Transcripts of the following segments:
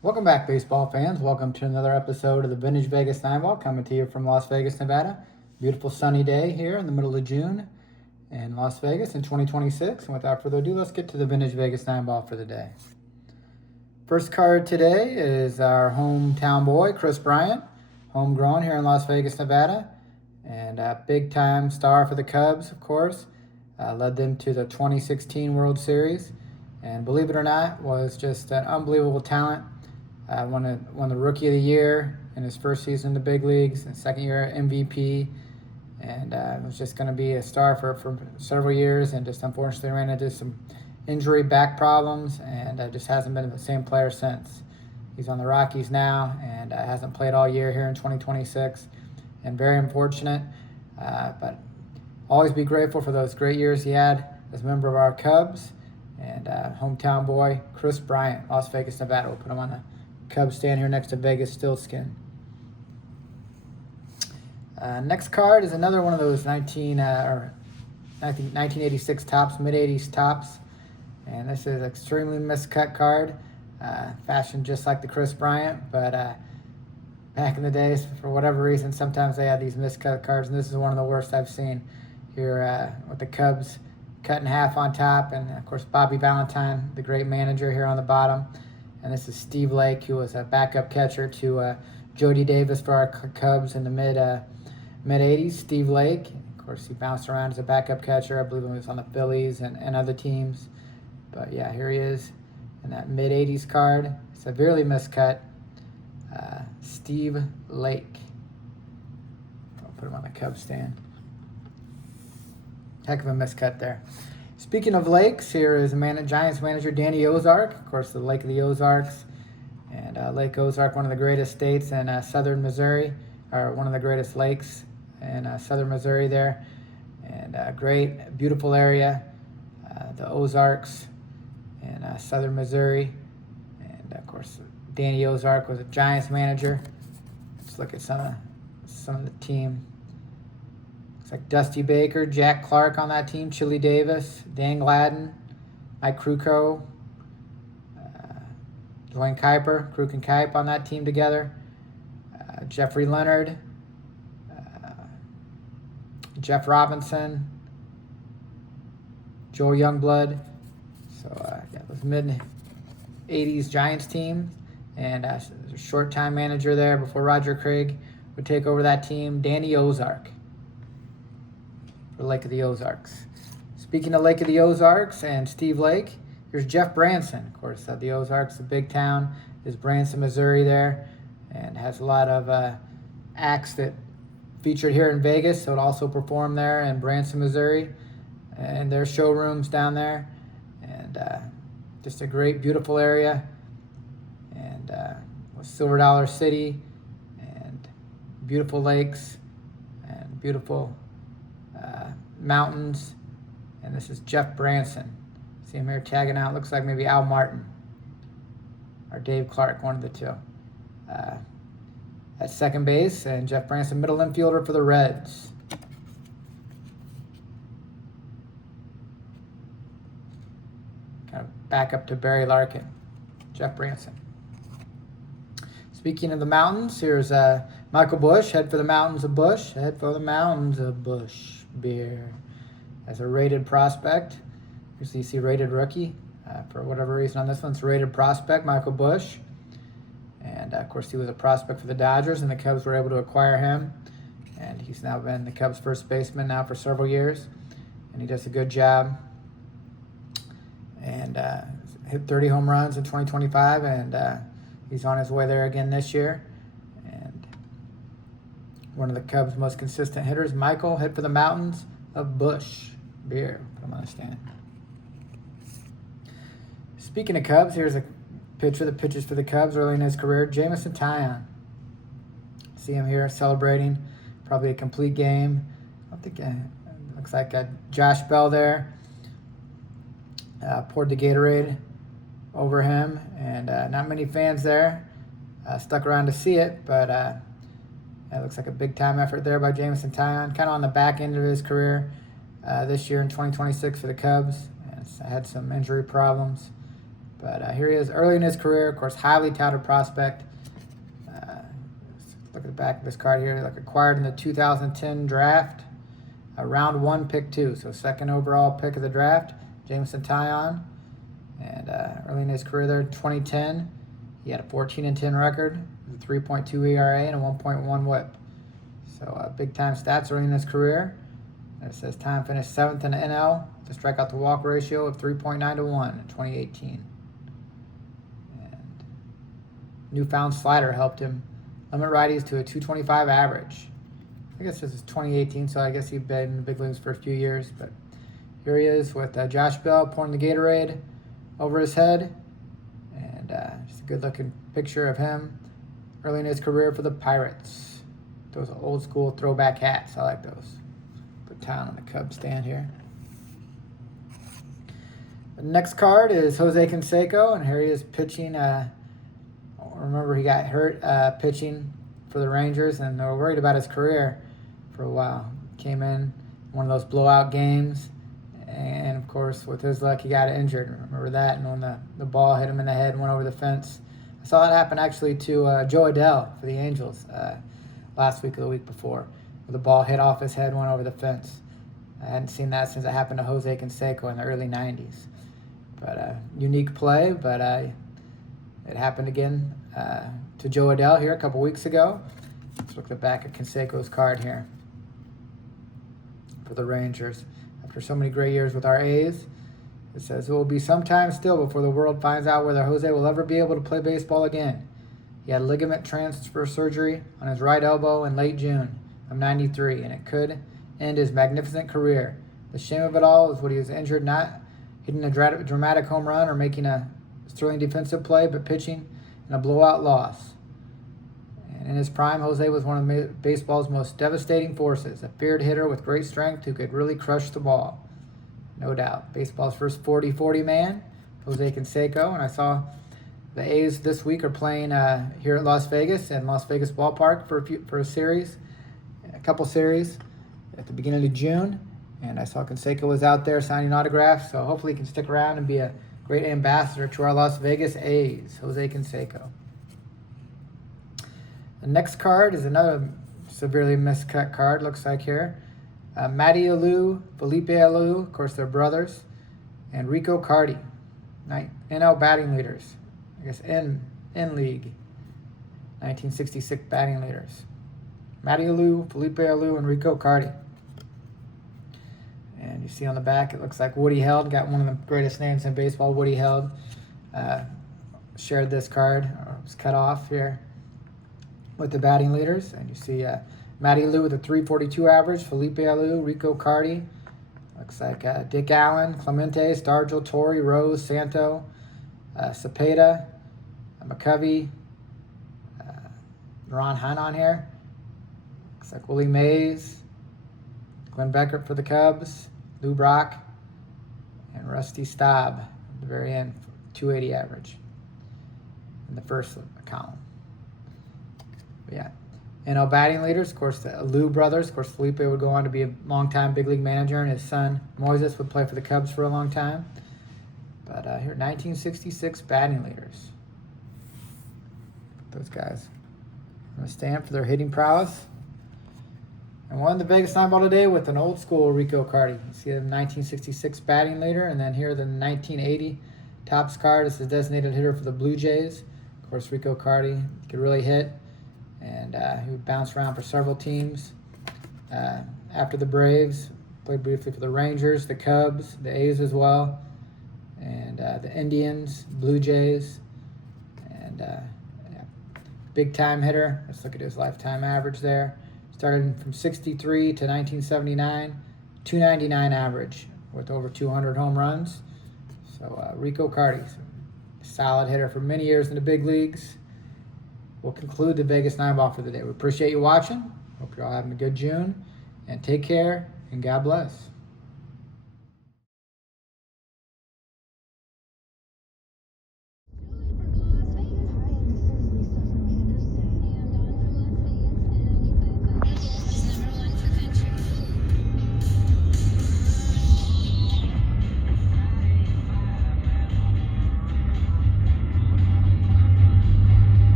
Welcome back, baseball fans. Welcome to another episode of the Vintage Vegas 9 Ball, coming to you from Las Vegas, Nevada. Beautiful sunny day here in the middle of June in Las Vegas in 2026. And without further ado, let's get to the Vintage Vegas 9 Ball for the day. First card today is our hometown boy, Kris Bryant, homegrown here in Las Vegas, Nevada, and a big-time star for the Cubs, of course. Led them to the 2016 World Series, and believe it or not, was just an unbelievable talent. Won the Rookie of the Year in his first season in the big leagues, and second year MVP, and was just going to be a star for several years, and just unfortunately ran into some injury, back problems, and just hasn't been the same player since. He's on the Rockies now, and hasn't played all year here in 2026, and very unfortunate, but always be grateful for those great years he had as a member of our Cubs, and hometown boy, Kris Bryant, Las Vegas, Nevada. We'll put him on the Cubs stand here next to VEGASTILTSKIN. Next card is another one of those 1986 tops, mid-80s tops. And this is an extremely miscut card, fashioned just like the Kris Bryant. But back in the days, for whatever reason, sometimes they had these miscut cards. And this is one of the worst I've seen here with the Cubs cut in half on top. And, of course, Bobby Valentine, the great manager, here on the bottom. And this is Steve Lake, who was a backup catcher to Jody Davis for our Cubs in the mid-80s. Steve Lake, of course, he bounced around as a backup catcher. I believe he was on the Phillies and other teams. But, yeah, here he is in that mid-80s card. Severely miscut. Steve Lake. I'll put him on the Cubs stand. Heck of a miscut there. Speaking of lakes, here is Giants manager Danny Ozark, of course, the Lake of the Ozarks. And Lake Ozark, one of the greatest states in southern Missouri, or one of the greatest lakes in southern Missouri there. And great, beautiful area, the Ozarks in southern Missouri. And, of course, Danny Ozark was a Giants manager. Let's look at some of the team. It's like Dusty Baker, Jack Clark on that team, Chili Davis, Dan Gladden, Mike Krukow, Dwayne Kuiper, Kruk and Kuip on that team together, Jeffrey Leonard, Jeff Robinson, Joe Youngblood. So yeah, those mid-80s Giants team, and a short-time manager there before Roger Craig would take over that team, Danny Ozark. Lake of the Ozarks. Speaking of Lake of the Ozarks and Steve Lake, here's Jeff Branson. Of course, the Ozarks, the big town, is Branson, Missouri there, and has a lot of acts that featured here in Vegas, so it also performed there in Branson, Missouri, and their showrooms down there, and just a great, beautiful area, and with Silver Dollar City, and beautiful lakes, and beautiful mountains. And this is Jeff Branson. See him here tagging out. Looks like maybe Al Martin or Dave Clark, one of the two. At second base, and Jeff Branson, middle infielder for the Reds. Kind of back up to Barry Larkin. Jeff Branson. Speaking of the mountains, here's Michael Busch. Head for the mountains of Busch. Head for the mountains of Busch beer. As a rated prospect. Usually you see rated rookie. For whatever reason on this one, it's rated prospect, Michael Busch. And, of course, he was a prospect for the Dodgers, and the Cubs were able to acquire him. And he's now been the Cubs' first baseman now for several years. And he does a good job. And hit 30 home runs in 2025, and he's on his way there again this year. And one of the Cubs' most consistent hitters, Michael, hit for the mountains of Busch beer. Put him on the stand. Speaking of Cubs, here's a pitcher that pitches for the Cubs early in his career, Jameson Taillon. See him here celebrating, probably a complete game. I don't think looks like Josh Bell there poured the Gatorade over him, and not many fans there stuck around to see it, but it looks like a big-time effort there by Jameson Taillon, kind of on the back end of his career this year in 2026 for the Cubs. Had some injury problems, But here he is early in his career. Of course, highly touted prospect. Look at the back of his card here. Like acquired in the 2010 draft. Round 1, pick 2. So second overall pick of the draft. Jameson Taillon. And early in his career there, 2010, he had a 14-10 record, a 3.2 ERA, and a 1.1 WHIP. So big time stats early in his career. And it says time finished 7th in the NL, with a strikeout to walk ratio of 3.9 to 1 in 2018. And newfound slider helped him limit righties to a 225 average. I guess this is 2018, so I guess he's been in the big leagues for a few years. But here he is with Josh Bell pouring the Gatorade over his head. And just a good-looking picture of him early in his career for the Pirates. Those old school throwback hats. I like those. Put town on the Cubs stand here. The next card is Jose Canseco, and here he is pitching. Remember, he got hurt pitching for the Rangers, and they were worried about his career for a while. Came in one of those blowout games, and of course, with his luck, he got injured. Remember that? And when the ball hit him in the head and went over the fence. I saw that happen actually to Joe Adele for the Angels last week or the week before, where the ball hit off his head, went over the fence. I hadn't seen that since it happened to Jose Canseco in the early 90s. But unique play, but it happened again to Joe Adele here a couple weeks ago. Let's look at the back of Canseco's card here for the Rangers. After so many great years with our A's, it says, it will be some time still before the world finds out whether Jose will ever be able to play baseball again. He had ligament transfer surgery on his right elbow in late June of '93, and it could end his magnificent career. The shame of it all is what he was injured, not hitting a dramatic home run or making a sterling defensive play, but pitching in a blowout loss. And in his prime, Jose was one of baseball's most devastating forces, a feared hitter with great strength who could really crush the ball. No doubt. Baseball's first 40-40 man, Jose Canseco. And I saw the A's this week are playing here at Las Vegas, and Las Vegas Ballpark for a couple series at the beginning of June. And I saw Canseco was out there signing autographs, so hopefully he can stick around and be a great ambassador to our Las Vegas A's, Jose Canseco. The next card is another severely miscut card, looks like here. Matty Alou, Felipe Alou, of course they're brothers, and Rico Cardi, NL batting leaders. I guess in league, 1966 batting leaders. Matty Alou, Felipe Alou, and Rico Cardi. And you see on the back, it looks like Woody Held, got one of the greatest names in baseball, Woody Held, shared this card, or was cut off here with the batting leaders. And you see Matty Alou with a 342 average, Felipe Alou, Rico Cardi, looks like Dick Allen, Clemente, Stargell, Torrey, Rose, Santo, Cepeda, McCovey, Ron Hunt on here. Looks like Willie Mays, Glenn Beckert for the Cubs, Lou Brock, and Rusty Staub at the very end, 280 average in the first column. But yeah, NL batting leaders, of course, the Alou brothers. Of course, Felipe would go on to be a longtime big league manager, and his son Moises would play for the Cubs for a long time. But here, 1966 batting leaders. Those guys on the stand for their hitting prowess. And won the Vegas 9-ball today with an old school Rico Cardi. You see the 1966 batting leader, and then here the 1980 Topps card. This is a designated hitter for the Blue Jays. Of course, Rico Cardi could really hit, and he would bounce around for several teams. After the Braves, played briefly for the Rangers, the Cubs, the A's as well, and the Indians, Blue Jays, and big time hitter. Let's look at his lifetime average there. Started from 63 to 1979, 299 average with over 200 home runs. So Rico Cardi, solid hitter for many years in the big leagues. We'll conclude the Vegas 9-ball for the day. We appreciate you watching. Hope you're all having a good June. And take care, and God bless.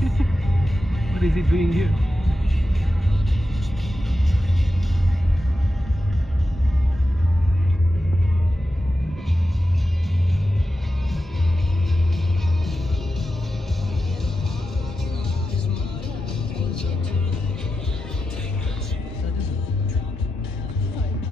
What is he doing here?